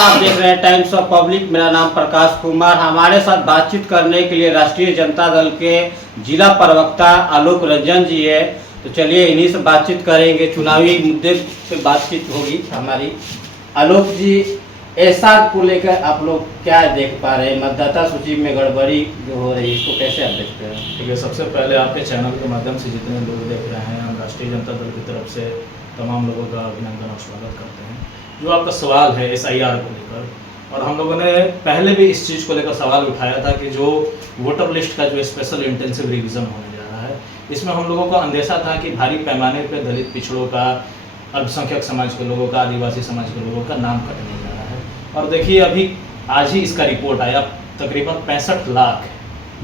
आप देख रहे हैं टाइम्स ऑफ पब्लिक। मेरा नाम प्रकाश कुमार। हमारे साथ बातचीत करने के लिए राष्ट्रीय जनता दल के जिला प्रवक्ता आलोक रंजन जी है। तो चलिए इन्हीं से बातचीत करेंगे, चुनावी मुद्दे पे बातचीत होगी हमारी। आलोक जी, ऐसा को लेकर आप लोग क्या देख पा रहे हैं? मतदाता सूची में गड़बड़ी जो हो रही है, इसको कैसे आप देखते हैं? ठीक है, सबसे पहले आपके चैनल के माध्यम से जितने लोग देख रहे हैं, हम राष्ट्रीय जनता दल की तरफ से तमाम लोगों का अभिनंदन और स्वागत करते हैं। जो आपका सवाल है SIR को लेकर, और हम लोगों ने पहले भी इस चीज़ को लेकर सवाल उठाया था कि जो वोटर लिस्ट का जो स्पेशल इंटेंसिव रिवीजन होने जा रहा है, इसमें हम लोगों को अंदेशा था कि भारी पैमाने पर दलित पिछड़ों का, अल्पसंख्यक समाज के लोगों का, आदिवासी समाज के लोगों का नाम कटने जा रहा है। और देखिए, अभी आज ही इसका रिपोर्ट आया, तकरीबन 65 लाख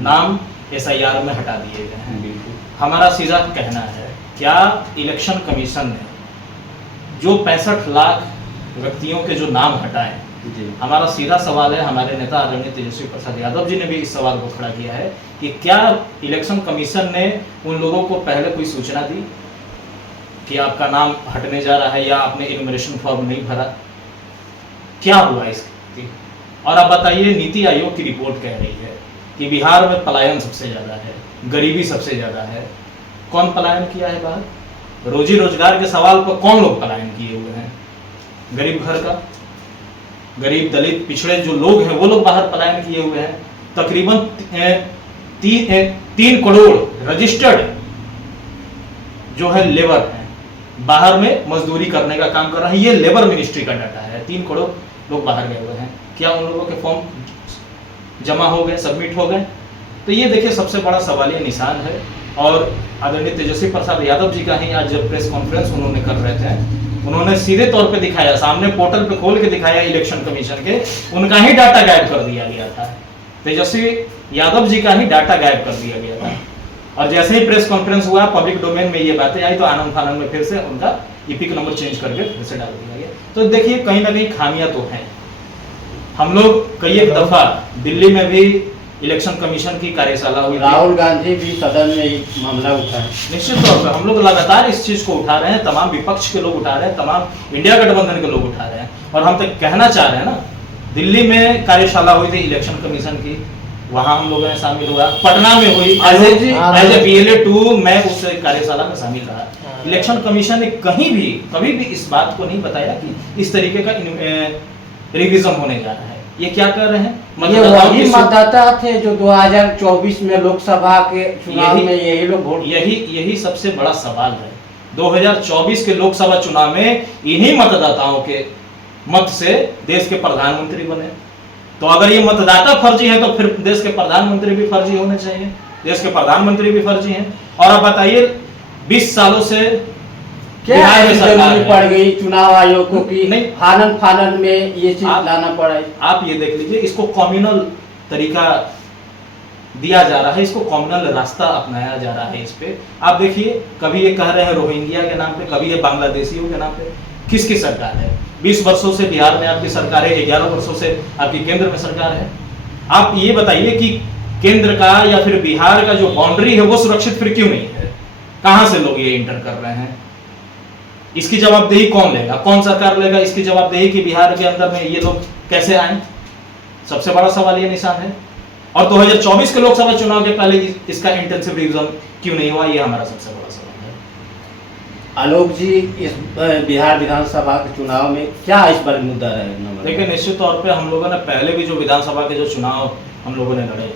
नाम SIR में हटा दिए गए हैं। हमारा सीधा कहना है, क्या इलेक्शन कमीशन ने जो 65 लाख व्यक्तियों के जो नाम हटाए, हमारा सीधा सवाल है, हमारे नेता आदरणीय तेजस्वी प्रसाद यादव जी ने भी इस सवाल को खड़ा किया है कि क्या इलेक्शन कमीशन ने उन लोगों को पहले कोई सूचना दी कि आपका नाम हटने जा रहा है या आपने इन्यूमरेशन फॉर्म नहीं भरा? क्या हुआ इसकी? और आप बताइए, नीति आयोग की रिपोर्ट कह रही है कि बिहार में पलायन सबसे ज़्यादा है, गरीबी सबसे ज़्यादा है। कौन पलायन किया है बाहर? रोजी रोजगार के सवाल पर कौन लोग पलायन किए हुए हैं? गरीब घर का, गरीब दलित पिछड़े जो लोग हैं वो लोग बाहर पलायन किए हुए हैं। तकरीबन 3 करोड़ रजिस्टर्ड जो है लेबर हैं, बाहर में मजदूरी करने का काम कर रहे हैं। ये लेबर मिनिस्ट्री का डाटा है। 3 करोड़ लोग बाहर गए हुए हैं। क्या उन लोगों के फॉर्म जमा हो गए, सबमिट हो गए? तो ये देखिए, सबसे बड़ा सवालिया निशान है। और आदरणीय तेजस्वी प्रसाद यादव जी का ही आज जब प्रेस कॉन्फ्रेंस उन्होंने कर रहे थे, उन्होंने सीधे तौर पे दिखाया, सामने पोर्टल पे खोल के दिखाया इलेक्शन कमीशन के, उनका ही डाटा गायब कर दिया गया था। तेजस्वी यादव जी का ही डाटा गायब कर दिया गया था। और जैसे ही प्रेस कॉन्फ्रेंस हुआ, पब्लिक डोमेन में ये बातें आई, तो आनंद फानंद में फिर से उनका EPIC नंबर चेंज करके फिर से डाल दिया गया। तो देखिए, कहीं ना कहीं खामियां तो हैं। हम लोग कई एक दफा दिल्ली में भी इलेक्शन कमीशन की कार्यशाला हुई, राहुल गांधी भी सदन में एक मामला उठाया। निश्चित तौर पर हम लोग लगातार इस चीज को उठा रहे हैं, तमाम विपक्ष के लोग उठा रहे हैं, तमाम इंडिया गठबंधन के लोग उठा रहे हैं। और हम तो कहना चाह रहे हैं ना, दिल्ली में कार्यशाला हुई थी इलेक्शन कमीशन की, वहां हम लोगों ने शामिल हुआ। पटना में हुई एज ए BLA 2, मैं उस कार्यशाला में शामिल रहा। इलेक्शन कमीशन ने कहीं भी कभी भी इस बात को नहीं बताया कि इस तरीके का रिविजन होने जा रहा है। ये क्या कर रहे हैं? ये वही मतदाता थे जो 2024 में लोकसभा के चुनाव में यही लोग वोट। यही सबसे बड़ा सवाल है। 2024 के लोकसभा चुनाव में इन्हीं मतदाताओं के मत से देश के प्रधानमंत्री बने। तो अगर ये मतदाता फर्जी है, तो फिर देश के प्रधानमंत्री भी फर्जी होने चाहिए। देश के प्रधानमंत्री भी फर्जी हैं। और अब बताइए, 20 सालों से क्या जरूरी पड़ गई चुनाव आयोग को कि नहीं फानन में ये चीज लाना पड़ा? आप ये देख लीजिए, इसको कम्युनल तरीका दिया जा रहा है, इसको कम्युनल रास्ता अपनाया जा रहा है। इस पे आप देखिए, कभी ये कह रहे हैं रोहिंग्या के नाम पे, कभी ये बांग्लादेशियों के नाम पे। किसकी सरकार है? 20 वर्षों से बिहार में आपकी सरकार है, 11 वर्षों से आपकी केंद्र में सरकार है। आप ये बताइए कि केंद्र का या फिर बिहार का जो बाउंड्री है वो सुरक्षित फिर क्यों नहीं है? कहां से लोग ये इंटर कर रहे हैं? इसकी जवाबदेही कौन लेगा? कौन सरकार लेगा इसकी जवाबदेही कि बिहार के अंदर में ये लोग कैसे आए? सबसे बड़ा सवाल ये निशान है। और 2024 के लोकसभा चुनाव के पहले इसका इंटेंसिव रिवीजन क्यों नहीं हुआ? ये हमारा सबसे बड़ा सवाल है। आलोक जी, इस बिहार विधानसभा के चुनाव में क्या इस बार मुद्दा रहेगा? देखिए, निश्चित तौर पे हम लोगों ने पहले भी जो विधानसभा के जो चुनाव हम लोगों ने लड़े,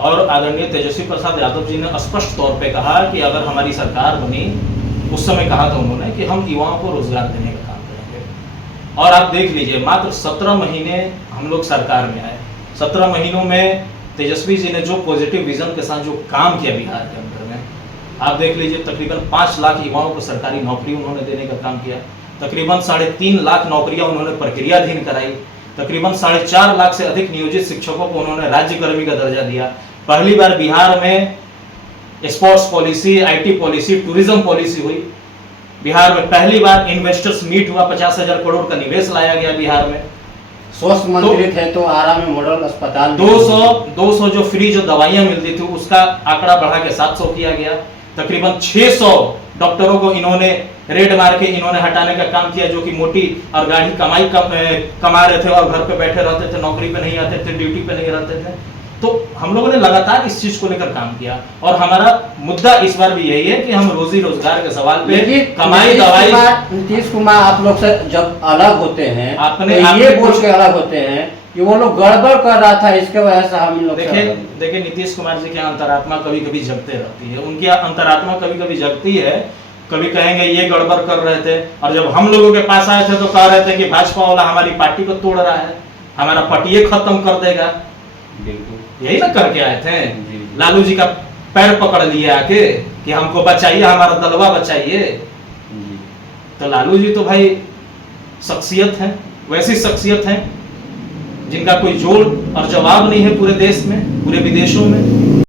और आदरणीय तेजस्वी प्रसाद यादव जी ने स्पष्ट तौर पे कहा कि अगर हमारी सरकार बनी, उस समय कहा था उन्होंने कि हम युवाओं को रोजगार देने का काम करेंगे। और आप देख लीजिए, मात्र 17 महीने हम लोग सरकार में आए। 17 महीनों में तेजस्वी जी ने जो पॉजिटिव विजन के साथ जो काम किया बिहार के अंदर में, आप देख लीजिए, तकरीबन 5 लाख युवाओं को सरकारी नौकरी उन्होंने देने का काम किया। तकरीबन 3.5 लाख नौकरियां उन्होंने प्रक्रियाधीन कराई। तकरीबन 4.5 लाख से अधिक नियोजित शिक्षकों को उन्होंने राज्यकर्मी का दर्जा दिया। पहली बार बिहार में sports policy, IT policy, tourism policy हुई। बिहार में पहली बार इन्वेस्टर्स मीट हुआ, 50,000 करोड़ का निवेश लाया गया बिहार में। स्वास्थ्य मंत्री थे तो आरा में मॉडल अस्पताल 200 जो फ्री जो दवाइयां मिलती थी उसका आंकड़ा बढ़ा के 700 किया गया। तकरीबन 600 डॉक्टरों को इन्होंने रेड मार के इन्होंने हटाने का काम किया, जो कि मोटी और गाढ़ी कमाई कमा रहे थे और घर पे बैठे रहते थे, नौकरी पे नहीं आते थे, ड्यूटी पे नहीं रहते थे। तो हम लोगों ने लगातार इस चीज को लेकर काम किया और हमारा मुद्दा इस बार भी यही है कि हम रोजी रोजगार के सवाल पे कमाई दवाई। नीतीश कुमार आप लोग से जब अलग होते हैं आपने तो ये बोल के अलग होते हैं कि वो लोग गड़बड़ कर रहा था, इसके वजह से हम लोग देखिए नीतीश कुमार जी की अंतरात्मा कभी कभी जगते रहती है, उनकी अंतरात्मा कभी कभी जगती है। कभी कहेंगे ये गड़बड़ कर रहे थे, और जब हम लोगों के पास आए थे तो कह रहे थे कि भाजपा वाला हमारी पार्टी को तोड़ रहा है, हमारा पटिए खत्म कर देगा। यही ना करके आए थे। लालू जी का पैर पकड़ लिए आके कि हमको बचाइए, हमारा दलवा बचाइए। तो लालू जी तो भाई शख्सियत है, वैसी शख्सियत है जिनका कोई जोड़ और जवाब नहीं है पूरे देश में, पूरे विदेशों में।